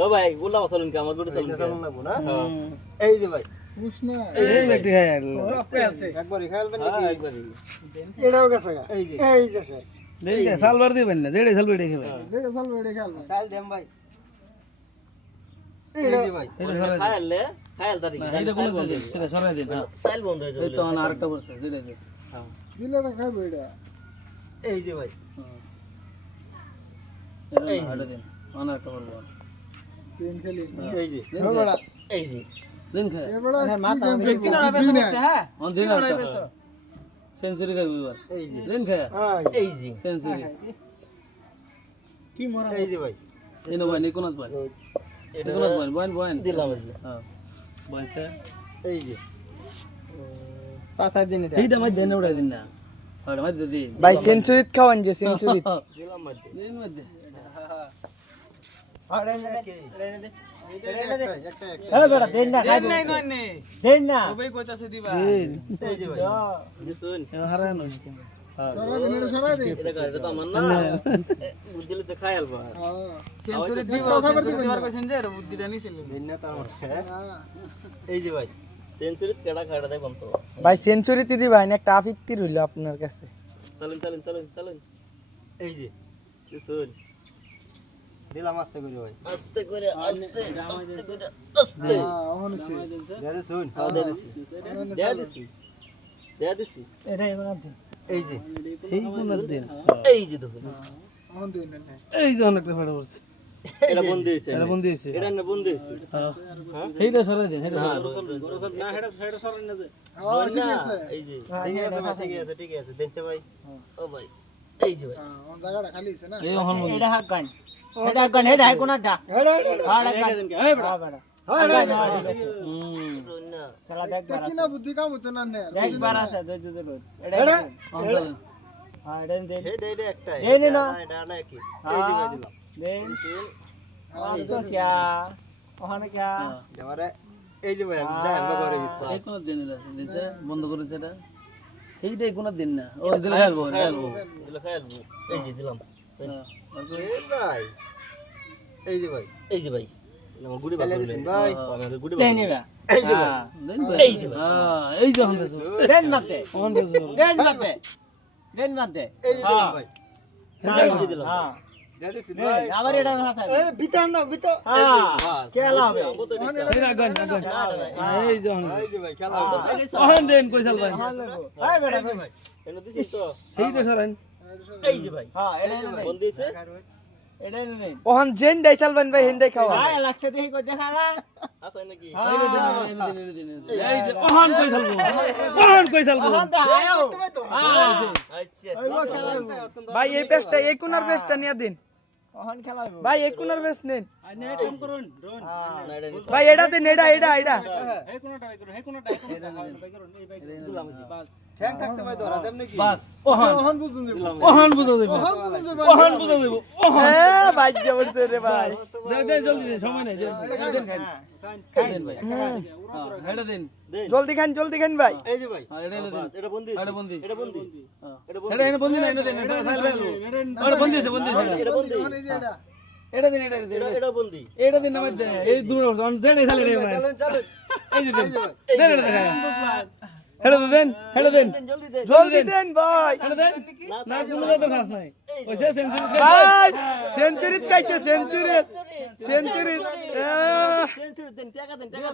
ও ভাই উল্লা চলুন কি আমার গুলো চলুন লাগবো না এই যে ভাই উষ্ণা এই ব্যক্তি খায় একবারই খেলবেন নাকি একবারই এটাও গেছে গা এই যে এই যে সে দেখে সালবার দিবেন না যেড়ে সালবার দেখে ভাই যেটা চলবে এটা খেলবে চাল দেম ভাই এই যে ভাই খায়ালে খায়াল তারি এটা কোন দিন সেটা সরাই দিন হ্যাঁ সাইল বন্ধ হয়ে যাবে এই তো আরেকটা বসছে যেটা দে দিলে তো খাইবে এটা এই যে ভাই এই হাড়ে দিন আরেকটা বলবো তিন খেলি এই যে বড়া এই যে দিন খায় এবারে মাথা ব্যক্তি না বেছে হ্যাঁ অন দিন একটা সেঞ্চুরি খাইবে এবার এই যে দিন খায় এই যে সেঞ্চুরি কি মরা এই যে ভাই এনো ভাই নিকোনাথ ভাই এটা নিকোনাথ ভাই বয়েন বয়েন দিলাম এই যে হ্যাঁ বয়েনছে এই যে 5-7 দিন এটা এইটা মাঝে দেন উড়াই দিন না আর মাঝে দিন ভাই সেঞ্চুরিত খাওয়ান যে সেঞ্চুরিত দিলাম মধ্যে দিন মধ্যে আরে নাকি একটা হ্যাঁ বেটা দেন না খাইবে দেন না এই যে ভাই দিছুন হারান সরা দিন এটা সরা দিন এটা তো আমার না বুঝলে যে খায়াল বা সেঞ্চুরি দিব সেঞ্চুরি দিবার কইছেন যে বুদ্ধিটা নিছিলেন দিন না তার মধ্যে এই যে ভাই সেঞ্চুরি কেডা খাড়া দেয় বন্ধ ভাই সেঞ্চুরিতে দিবেন একটা আফিত্তির হইলো আপনার কাছে চলুন চলুন চলুন চলুন এই যে দিছুন দিলাম আস্তে করে ভাই আস্তে করে আস্তে আস্তে করে আস্তে অহনসি দাদা শুন দেয়া দিছি দেয়া দিছি এটা এবার দিন এই যে এই কোন দিন এই যে দেখুন অহন দিন না এই যে অনেকটা ফাড়া পড়ছে এটা বন্ধ হইছে এটা বন্ধ হইছে এটা না বন্ধ হইছে এইটা সরাই দিন এটা না হেডা সরেন না যে ঠিক আছে এই যে ঠিক আছে ভাই ঠিক আছে দেনছে ভাই ও ভাই এই যে ভাই অন জায়গাটা খালি আছে না এই হন এটা হাক গান এটা গান এটা হাই কোনাটা এটা এই বড়া বড়া না খেলা দেখবার আছে কিনা বুদ্ধি কাম হতো না নে দেখবার আছে দুই দুই এটা হ্যাঁ এটা দে এটা একটা এই নে না এটা না কি এই যে ভাই দিলাম দেন আর তো क्या ওখানে क्या এবারে এই যে ভাই আমি যাই আমরা ঘরে ভিতর এই কোন দিন দিছে বন্ধ করেছে এটা এইটাই কোন দিন না ও দিলে খেলবো খেলবো দিলে খায়ালবো এই যে দিলাম এই ভাই এই যে ভাই এই যে ভাই আমার গুড়ি বাদ দিলেন ভাই আমার গুড়ি দেন বাদ এবা এই যে ভাই দেন এই যে ভাই হ্যাঁ এই যে হন দিছে দেন মাতে হন দিছে দেন মাতে দেন মাতে এই যে দিলাম ভাই এই যে দিলাম হ্যাঁ দাদা শুন ভাই আবার এটা না আছে এ বিতান না বিত এই হ্যাঁ যে বাস খেলা হবে এই আগুন আগুন এই যে হন এই যে ভাই খেলা হবে হন দেন কইসাল ভাই এই বেটা এই যে ভাই এনে দিছিস তো এইটা সরাইন এই যে ভাই হ্যাঁ এটা নেই বন্ধ হইছে এটা নেই ওহন জেন দেই চালবেন ভাই হিন্দাই খাওয়া আয় লাগছে দেখি কই দেখা না আছে নাকি এই যে ওহন কইসাল ওহন কইসাল আয়ো আচ্ছা ভাই এই পেস্টটা এই কোনার পেস্টটা নিয়ে দিন ওহন খেলা হইব ভাই এই কোনার পেস্ট নেন আইনে কাম করুন ড্রোন না এটা নিতে ভাই এটা দিন এটা এই কোনটা বাই করুন এই কোনটা দিলাম এই যে বাস ঠ্যাং থাকতে ভাই ধরা দেম নাকি বাস ওহন ওহন বুঝুন যে ওহন বুঝা দেব ওহন বুঝুন যে ওহন বুঝা দেব ওহন এ ভাই জবরদস্ত রে ভাই দে দে জলদি দে সময় নাই দেন খাই দেন ভাই হ্যাঁ হেডা দেন জলদি খান ভাই এই যে ভাই হ্যাঁ এটা দেন এটা বন্ধ হইছে এটা বন্ধি এটা বন্ধ এটা বন্ধ এটা এনে বন্ধি না এনে দেন এটা বন্ধি আছে বন্ধি আছে এটা বন্ধ ওহন এই যে এটা এটা দিন এটা দিন এটা বন্ধ এটা দিন আমার দেন এই দূর অন দেন এই সালে রে ভাই চলেন চলেন এই যে দেন দেন এটা দেখা হেডা দেন হেডা দেন জলদি দে জলদি দেন ভাই হেডা দেন না কোনো তো শ্বাস নাই ওইসে সেন্সুরি ভাই সেঞ্চুরিত খাইছে সেঞ্চুরি সেঞ্চুরি দেন টাকা দেন টাকা